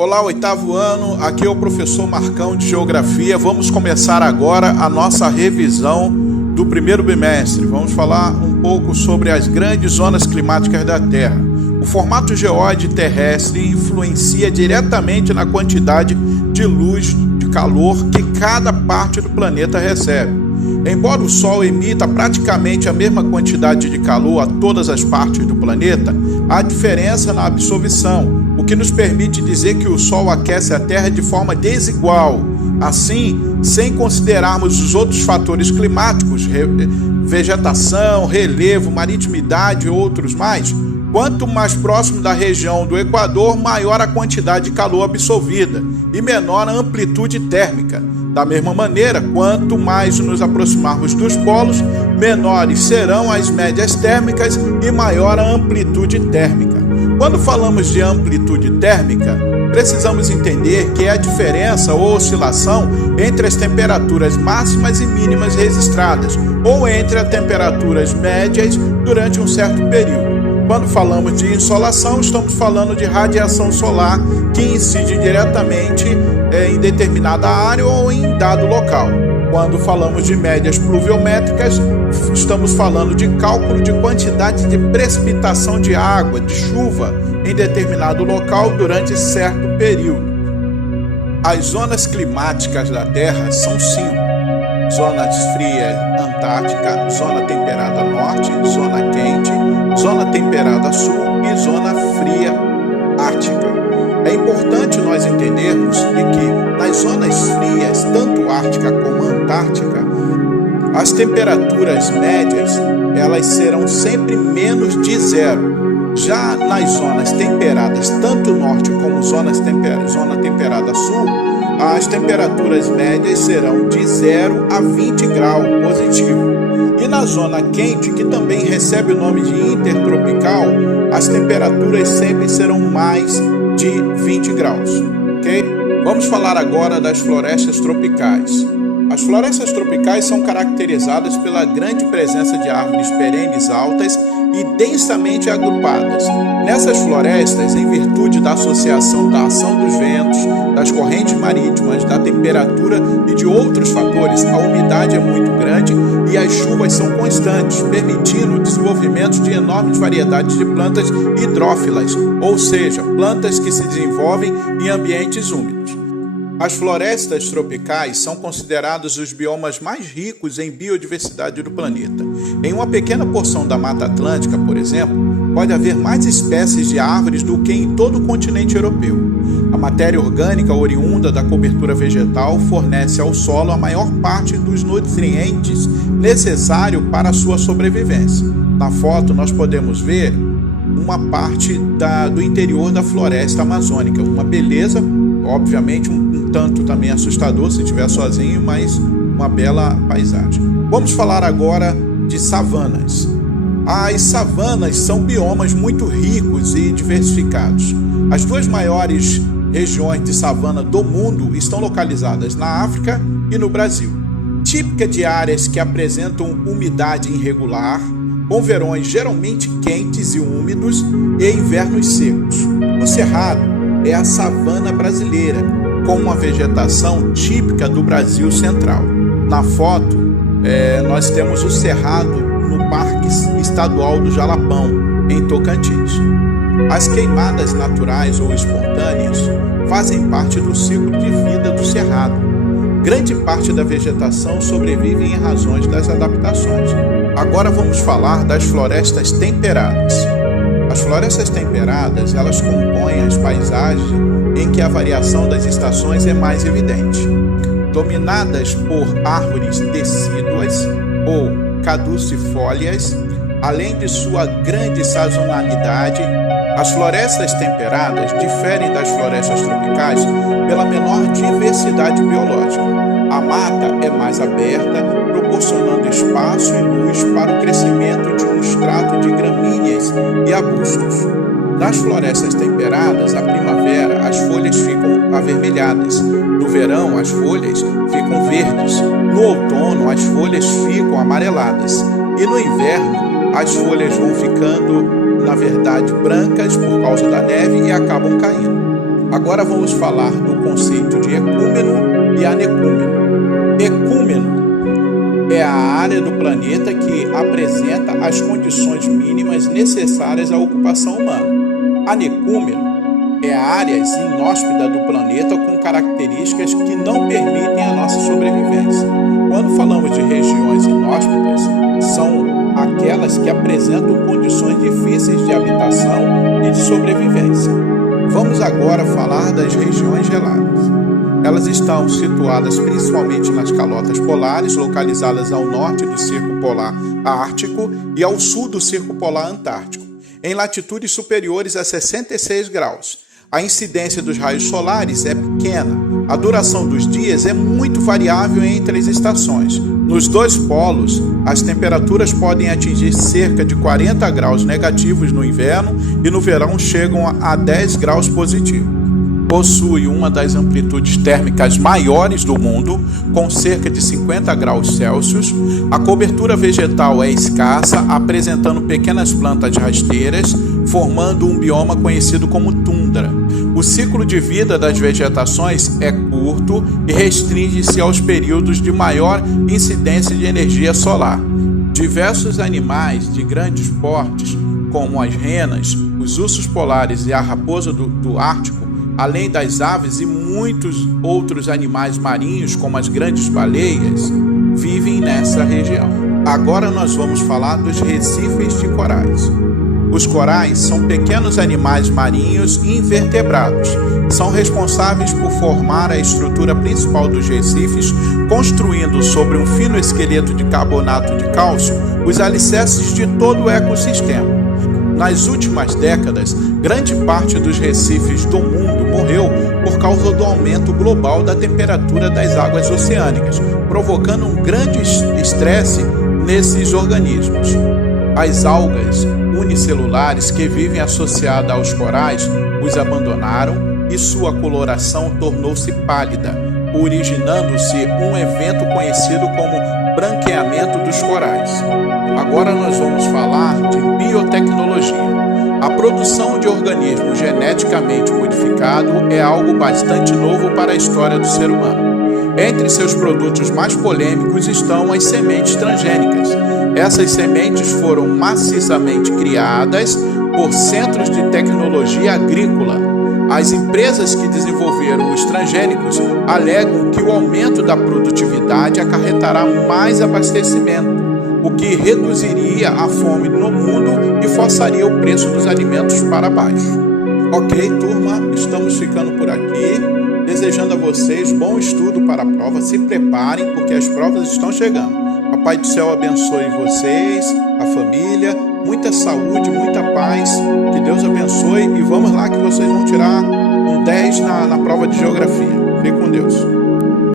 Olá, oitavo ano, aqui é o professor Marcão de Geografia. Vamos começar agora a nossa revisão do primeiro bimestre. Vamos falar um pouco sobre as grandes zonas climáticas da Terra. O formato geóide terrestre influencia diretamente na quantidade de luz, de calor que cada parte do planeta recebe. Embora o Sol emita praticamente a mesma quantidade de calor a todas as partes do planeta, há diferença na absorção, o que nos permite dizer que o Sol aquece a Terra de forma desigual. Assim, sem considerarmos os outros fatores climáticos, vegetação, relevo, maritimidade e outros mais, quanto mais próximo da região do Equador, maior a quantidade de calor absorvida e menor a amplitude térmica. Da mesma maneira, quanto mais nos aproximarmos dos polos, menores serão as médias térmicas e maior a amplitude térmica. Quando falamos de amplitude térmica, precisamos entender que é a diferença ou oscilação entre as temperaturas máximas e mínimas registradas, ou entre as temperaturas médias durante um certo período. Quando falamos de insolação, estamos falando de radiação solar que incide diretamente em determinada área ou em dado local. Quando falamos de médias pluviométricas, estamos falando de cálculo de quantidade de precipitação de água, de chuva, em determinado local durante certo período. As zonas climáticas da Terra são 5. Zona fria Antártica, zona temperada norte, zona quente, zona temperada sul e zona fria ártica. É importante nós entendermos de que nas zonas frias, tanto ártica como antártica, as temperaturas médias elas serão sempre menos de zero. Já nas zonas temperadas, tanto norte como zona temperada sul, as temperaturas médias serão de 0 a 20 graus positivo. E na zona quente, que também recebe o nome de intertropical, as temperaturas sempre serão mais de 20 graus. Ok? Vamos falar agora das florestas tropicais. As florestas tropicais são caracterizadas pela grande presença de árvores perenes altas e densamente agrupadas. Nessas florestas, em virtude da associação da ação dos ventos, das correntes marítimas, da temperatura e de outros fatores, a umidade é muito grande e as chuvas são constantes, permitindo o desenvolvimento de enormes variedades de plantas hidrófilas, ou seja, plantas que se desenvolvem em ambientes úmidos. As florestas tropicais são considerados os biomas mais ricos em biodiversidade do planeta. Em uma pequena porção da Mata Atlântica, por exemplo, pode haver mais espécies de árvores do que em todo o continente europeu. A matéria orgânica oriunda da cobertura vegetal fornece ao solo a maior parte dos nutrientes necessários para a sua sobrevivência. Na foto, nós podemos ver uma parte do interior da floresta amazônica, uma beleza, obviamente um tanto também assustador se estiver sozinho, mas uma bela paisagem. Vamos falar agora de savanas. As savanas são biomas muito ricos e diversificados. As duas maiores regiões de savana do mundo estão localizadas na África e no Brasil. Típica de áreas que apresentam umidade irregular, com verões geralmente quentes e úmidos e invernos secos. O cerrado é a savana brasileira, com uma vegetação típica do Brasil central. Na foto, nós temos o cerrado no Parque Estadual do Jalapão, em Tocantins. As queimadas naturais ou espontâneas fazem parte do ciclo de vida do cerrado. Grande parte da vegetação sobrevive em razões das adaptações. Agora vamos falar das florestas temperadas. As florestas temperadas, elas compõem as paisagens em que a variação das estações é mais evidente. Dominadas por árvores decíduas ou caducifólias, além de sua grande sazonalidade, as florestas temperadas diferem das florestas tropicais pela menor diversidade biológica. A mata é mais aberta, proporcionando espaço e luz para o crescimento de um estrato de gramíneas e arbustos. Nas florestas temperadas, a primavera, as folhas ficam avermelhadas. No verão, as folhas ficam verdes. No outono, as folhas ficam amareladas. E no inverno, as folhas vão ficando, na verdade, brancas por causa da neve e acabam caindo. Agora vamos falar do conceito de ecúmeno e anecúmeno. Ecúmeno é a área do planeta que apresenta as condições mínimas necessárias à ocupação humana. Anecúmeno é a área inóspita do planeta com características que não permitem a nossa sobrevivência. Quando falamos de regiões inóspitas, são aquelas que apresentam condições difíceis de habitação e de sobrevivência. Vamos agora falar das regiões geladas. Elas estão situadas principalmente nas calotas polares, localizadas ao norte do Círculo Polar Ártico e ao sul do Círculo Polar Antártico, em latitudes superiores a 66 graus. A incidência dos raios solares é pequena. A duração dos dias é muito variável entre as estações. Nos dois polos, as temperaturas podem atingir cerca de 40 graus negativos no inverno e no verão chegam a 10 graus positivos. Possui uma das amplitudes térmicas maiores do mundo, com cerca de 50 graus Celsius. A cobertura vegetal é escassa, apresentando pequenas plantas rasteiras, formando um bioma conhecido como tundra. O ciclo de vida das vegetações é curto e restringe-se aos períodos de maior incidência de energia solar. Diversos animais de grandes portes, como as renas, os ursos polares e a raposa do Ártico, além das aves e muitos outros animais marinhos, como as grandes baleias, vivem nessa região. Agora nós vamos falar dos recifes de corais. Os corais são pequenos animais marinhos invertebrados. São responsáveis por formar a estrutura principal dos recifes, construindo sobre um fino esqueleto de carbonato de cálcio os alicerces de todo o ecossistema. Nas últimas décadas, grande parte dos recifes do mundo morreu por causa do aumento global da temperatura das águas oceânicas, provocando um grande estresse nesses organismos. As algas unicelulares que vivem associadas aos corais os abandonaram e sua coloração tornou-se pálida, originando-se um evento conhecido como branqueamento dos corais. Agora nós vamos falar de biotecnologia. A produção de organismo geneticamente modificado é algo bastante novo para a história do ser humano. Entre seus produtos mais polêmicos estão as sementes transgênicas. Essas sementes foram maciçamente criadas por centros de tecnologia agrícola. As empresas que desenvolveram os transgênicos alegam que o aumento da produtividade acarretará mais abastecimento, o que reduziria a fome no mundo e forçaria o preço dos alimentos para baixo. Ok, turma, estamos ficando por aqui, desejando a vocês bom estudo para a prova. Se preparem, porque as provas estão chegando. Papai do céu abençoe vocês, a família, muita saúde, muita paz, que Deus abençoe e vamos lá que vocês vão tirar um 10 na prova de geografia. Fique com Deus.